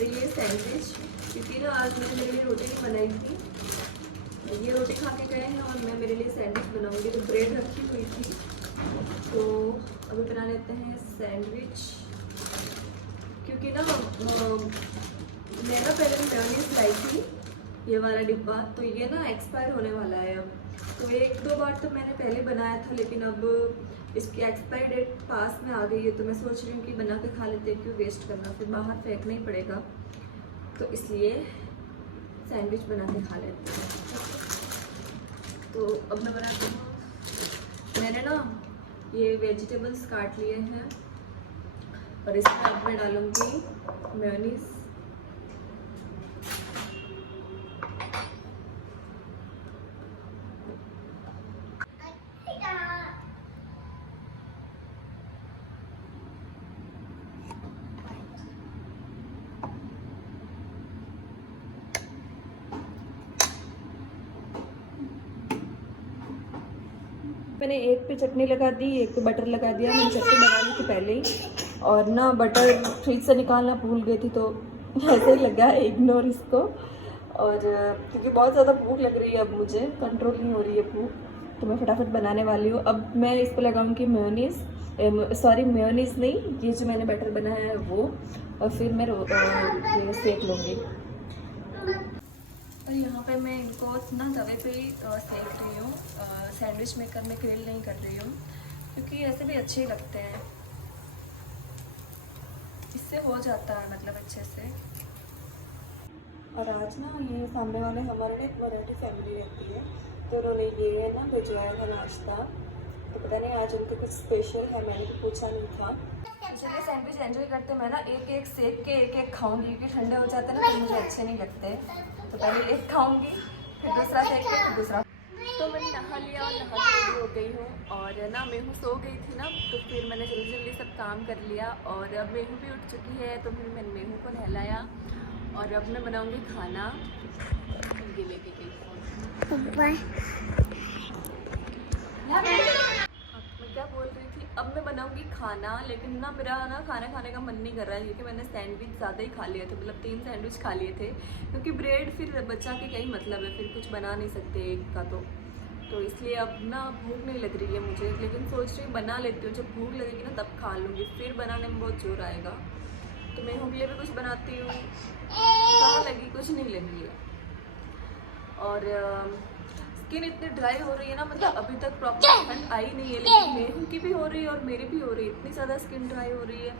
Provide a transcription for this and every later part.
रही है सैंडविच, क्योंकि ना आज मैंने मेरे लिए रोटी नहीं बनाई थी। ये रोटी खा के गए हैं और मैं मेरे लिए सैंडविच बनाऊंगी। तो ब्रेड रखी हुई थी, तो अभी बना लेते हैं सैंडविच। क्योंकि ना मैं ना पहले मेयोनीज लाई थी, ये वाला डिब्बा, तो ये ना एक्सपायर होने वाला है अब। तो 1-2 बार तो मैंने पहले बनाया था, लेकिन अब इसकी एक्सपायरी डेट पास में आ गई है। तो मैं सोच रही हूँ कि बना के खा लेते हैं, क्यों वेस्ट करना, फिर बाहर फेंकना ही पड़ेगा। तो इसलिए सैंडविच बना के खा लेते हैं। तो अब मैं बनाती हूँ। मैंने ना ये वेजिटेबल्स काट लिए हैं और इसमें अब मैं डालूँगी मेयोनीज। मैंने एक पे चटनी लगा दी, एक पे बटर लगा दिया। मैंने चटनी बना ली थी पहले ही, और ना बटर फ्रिज से निकालना भूल गई थी, तो ऐसे ही लगा, इग्नोर इसको। और क्योंकि बहुत ज़्यादा भूख लग रही है, अब मुझे कंट्रोल नहीं हो रही है भूख, तो मैं फटाफट बनाने वाली हूँ। अब मैं इस पर लगाऊंगी मेयोनीज, सॉरी मेयोनीज नहीं, ये जो मैंने बटर बनाया है वो, और फिर मैं ये सेक लूँगी। और यहाँ पे मैं इनको ना तवे पे ही सेक रही हूँ। सैंडविच मेकर में ग्रिल नहीं कर रही हूँ, क्योंकि ऐसे भी अच्छे ही लगते हैं, इससे हो जाता है मतलब अच्छे से। और आज ना ये सामने वाले हमारे ना एक मराठी फैमिली रहती है, तो उन्होंने ये ना भिजवाया था नाश्ता। तो पता नहीं आज उनको कुछ स्पेशल है, मैंने तो पूछा नहीं था। इसलिए सैंडविच एंजॉय करते मैं ना एक एक सेक के एक एक खाऊंगी, क्योंकि ठंडे हो जाते हैं ना, तो मुझे अच्छे नहीं लगते। तो पहले एक खाऊंगी, फिर दूसरा सेक के, फिर दूसरा। तो मैंने नहा लिया और नहा के रेडी हो गई हूँ। और ना मेहू सो गई थी ना, तो फिर मैंने जल्दी जल्दी सब काम कर लिया। और अब मेहू भी उठ चुकी है, तो फिर मैंने मेहू को नहलाया और अब मैं बनाऊंगी खाना। ये लेके गई फोन। मैं क्या बोल रही थी, अब मैं बनाऊंगी खाना, लेकिन ना मेरा ना खाना खाने का मन नहीं कर रहा है, क्योंकि मैंने सैंडविच ज़्यादा ही खा लिए थे, मतलब 3 सैंडविच खा लिए थे। क्योंकि ब्रेड फिर बचा के क्या ही मतलब है, फिर कुछ बना नहीं सकते एक का। तो इसलिए अब ना भूख नहीं लग रही है मुझे, लेकिन सोच रही हूँ बना लेती हूँ, जब भूख लगेगी ना तब खा लूँगी, फिर बनाने में बहुत जोर आएगा। तो मैं के लिए भी कुछ बनाती हूँ, कहाँ लगी, कुछ नहीं लगी है। और स्किन इतनी ड्राई हो रही है ना, मतलब अभी तक प्रॉपर ठंड आई नहीं है, लेकिन मेहू की भी हो रही है और मेरी भी हो रही है, इतनी ज़्यादा स्किन ड्राई हो रही है।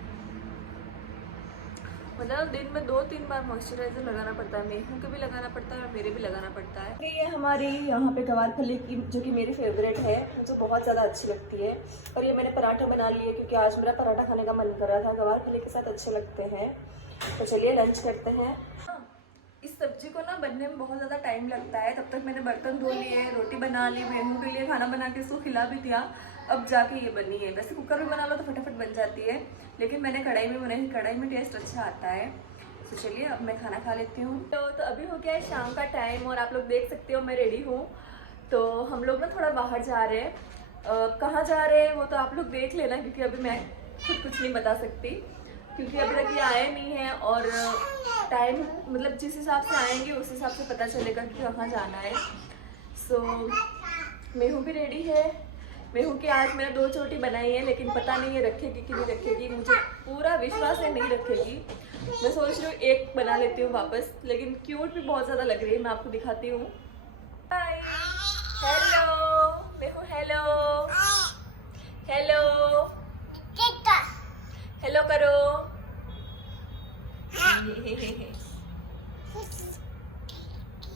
मतलब दिन में 2-3 बार मॉइस्चराइजर लगाना पड़ता है, मेहू के भी लगाना पड़ता है और मेरे भी लगाना पड़ता है। ये हमारी यहाँ पे गवार फली की, जो कि मेरी फेवरेट है, मुझे बहुत ज़्यादा अच्छी लगती है। और ये मैंने पराठा बना लिए, क्योंकि आज मेरा पराठा खाने का मन कर रहा था, गवार फली के साथ अच्छे लगते हैं। तो चलिए लंच करते हैं। इस सब्जी को ना बनने में बहुत ज़्यादा टाइम लगता है, तब तक मैंने बर्तन धो लिए, रोटी बना ली, मेहू के लिए खाना बना के उसको खिला भी दिया, अब जाके ये बनी है। वैसे कुकर में बना लो तो फटाफट बन जाती है, लेकिन मैंने कढ़ाई में बनाई, कढ़ाई में टेस्ट अच्छा आता है। तो चलिए अब मैं खाना खा लेती हूँ। तो अभी हो गया है शाम का टाइम, और आप लोग देख सकते हो मैं रेडी हूँ। तो हम लोग ना थोड़ा बाहर जा रहे हैं, कहाँ जा रहे हैं वो तो आप लोग देख लेना, क्योंकि अभी मैं खुद कुछ नहीं बता सकती, क्योंकि अभी तक ये आए नहीं है। और टाइम मतलब जिस हिसाब से आएंगे उस हिसाब से पता चलेगा कि कहाँ जाना है। सो मेहू भी रेडी है। मेहू की आज मैंने 2 चोटी बनाई है, लेकिन पता नहीं है रखेगी कि नहीं रखेगी, मुझे पूरा विश्वास है नहीं रखेगी। मैं सोच रही हूँ एक बना लेती हूँ वापस, लेकिन क्यूट भी बहुत ज़्यादा लग रही है, मैं आपको दिखाती हूँ। हाय, हेलो मेहू, हेलो हेलो हेलो करो।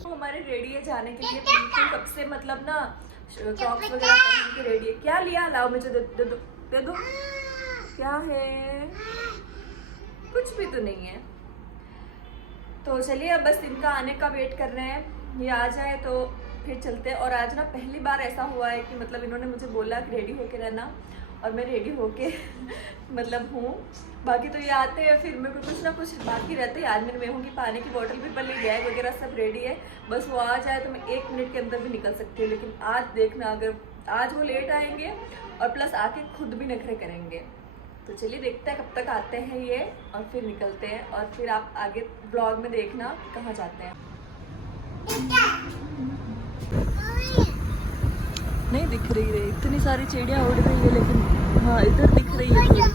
हमारे रेडी है जाने के लिए, बिल्कुल कब से, मतलब ना क्रॉक्स वगैरह पहन के रेडी है। क्या लिया, लाओ मुझे दे दो। क्या है, कुछ भी तो नहीं है। तो चलिए अब बस इनका आने का वेट कर रहे हैं, ये आ जाए तो फिर चलते हैं। और आज ना पहली बार ऐसा हुआ है कि मतलब इन्होंने मुझे बोला कि रेडी होके रहना, और मैं रेडी होके मतलब हूँ। बाकी तो ये आते हैं, फिर मेरे को कुछ ना कुछ बाकी रहते हैं। आज मैंने मेहू की पानी की बोतल भी पल्ली, बैग वगैरह सब रेडी है, बस वो आ जाए तो मैं 1 मिनट के अंदर भी निकल सकती हूँ। लेकिन आज देखना, अगर आज वो लेट आएंगे और प्लस आके खुद भी नखरे करेंगे, तो चलिए देखते हैं कब तक आते हैं ये और फिर निकलते हैं और फिर आप आगे ब्लॉग में देखना कहाँ जाते हैं। नहीं दिख रही रे, इतनी सारी चिड़िया उड़ रही है लेकिन हाँ इधर दिख रही है थोड़ी।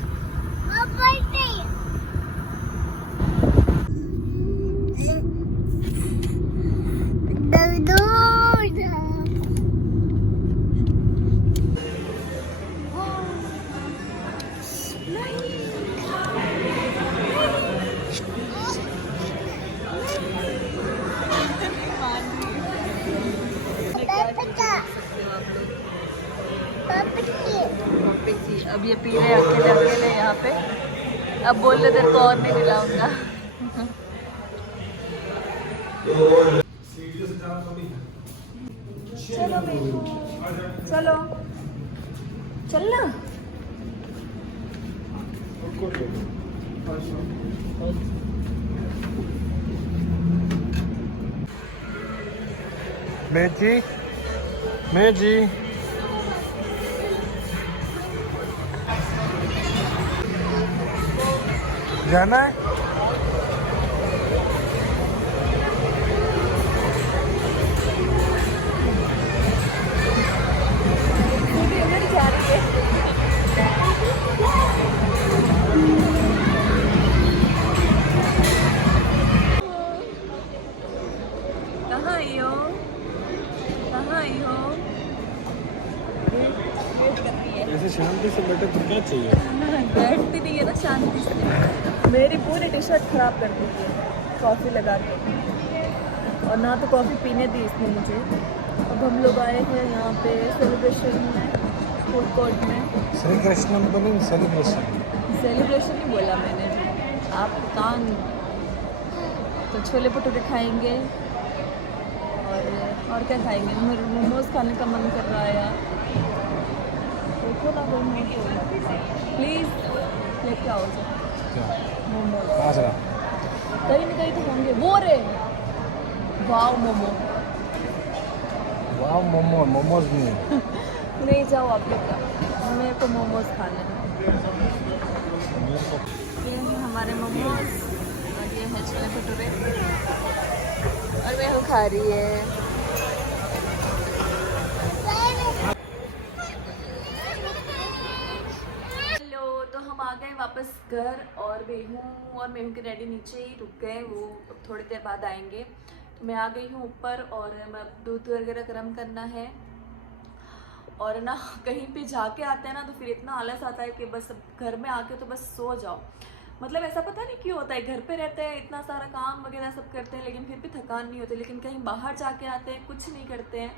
अब ये पी रहे अकेले अकेले यहाँ पे। अब बोल रहे तेरे को और नहीं दिलाऊंगा। चलो बेटू, चलो चलना। मैजी मैजी जाना है। कहाँ आई हो, कहाँ आई हो? ऐसे शांति से बैठे तो क्या चाहिए। बैठती नहीं है ना शांति से। मेरी पूरी टी शर्ट खराब कर दी है कॉफ़ी लगा के, और ना तो कॉफ़ी पीने दी इसने मुझे। अब हम लोग आए हैं यहाँ पे सेलिब्रेशन में, फूड कोर्ट में। श्री कृष्ण तो नहीं, सेलिब्रेशन। सेलिब्रेशन नहीं बोला मैंने, आप कान। तो छोले भटूरे खाएंगे और क्या खाएंगे। मेरे मोमोज खाने का मन कर रहा है यार। देखो ना प्लीज़ लेके आओ मोमोज। कहीं ना कहीं तो होंगे वो रे। वाव मोमो, वाह मोमो, मोमोज नहीं है। नहीं जाओ आप लोग का, मेरे को मोमोज खाने हैं। ये हैं हमारे मोमोज और ये है छोले भटूरे और मैं हूँ खा रही है। हेलो, तो हम आ गए वापस घर और मेहू के डैडी नीचे ही रुक गए, वो थोड़ी देर बाद आएंगे। तो मैं आ गई हूँ ऊपर और मैं दूध वगैरह गर्म करना है। और ना कहीं पे जाके आते हैं ना तो फिर इतना आलस आता है कि बस घर में आके तो बस सो जाओ। मतलब ऐसा पता नहीं क्यों होता है, घर पे रहते हैं इतना सारा काम वगैरह सब करते हैं लेकिन फिर भी थकान नहीं होती। लेकिन कहीं बाहर जाके आते हैं कुछ नहीं करते हैं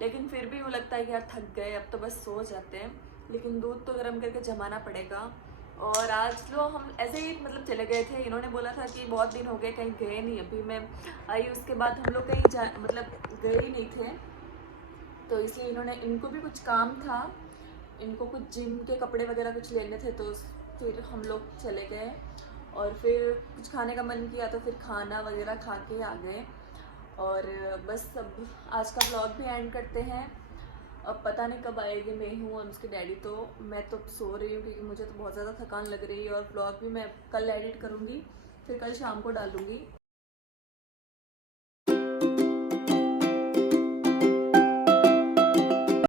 लेकिन फिर भी वो लगता है कि यार थक गए, अब तो बस सो जाते हैं। लेकिन दूध तो गर्म करके जमाना पड़ेगा। और आज तो हम ऐसे ही मतलब चले गए थे, इन्होंने बोला था कि बहुत दिन हो गए कहीं गए नहीं। अभी मैं आई उसके बाद हम लोग कहीं मतलब गए ही नहीं थे, तो इसलिए इनको भी कुछ काम था, इनको कुछ जिम के कपड़े वगैरह कुछ लेने थे, तो फिर हम लोग चले गए। और फिर कुछ खाने का मन किया तो फिर खाना वगैरह खा के आ गए। और बस अब आज का ब्लॉग भी एंड करते हैं। अब पता नहीं कब आएगी मैं हूँ और उसके डैडी। तो मैं तो सो रही हूँ क्योंकि मुझे तो बहुत ज़्यादा थकान लग रही है। और ब्लॉग भी मैं कल एडिट करूँगी, फिर कल शाम को डालूँगी।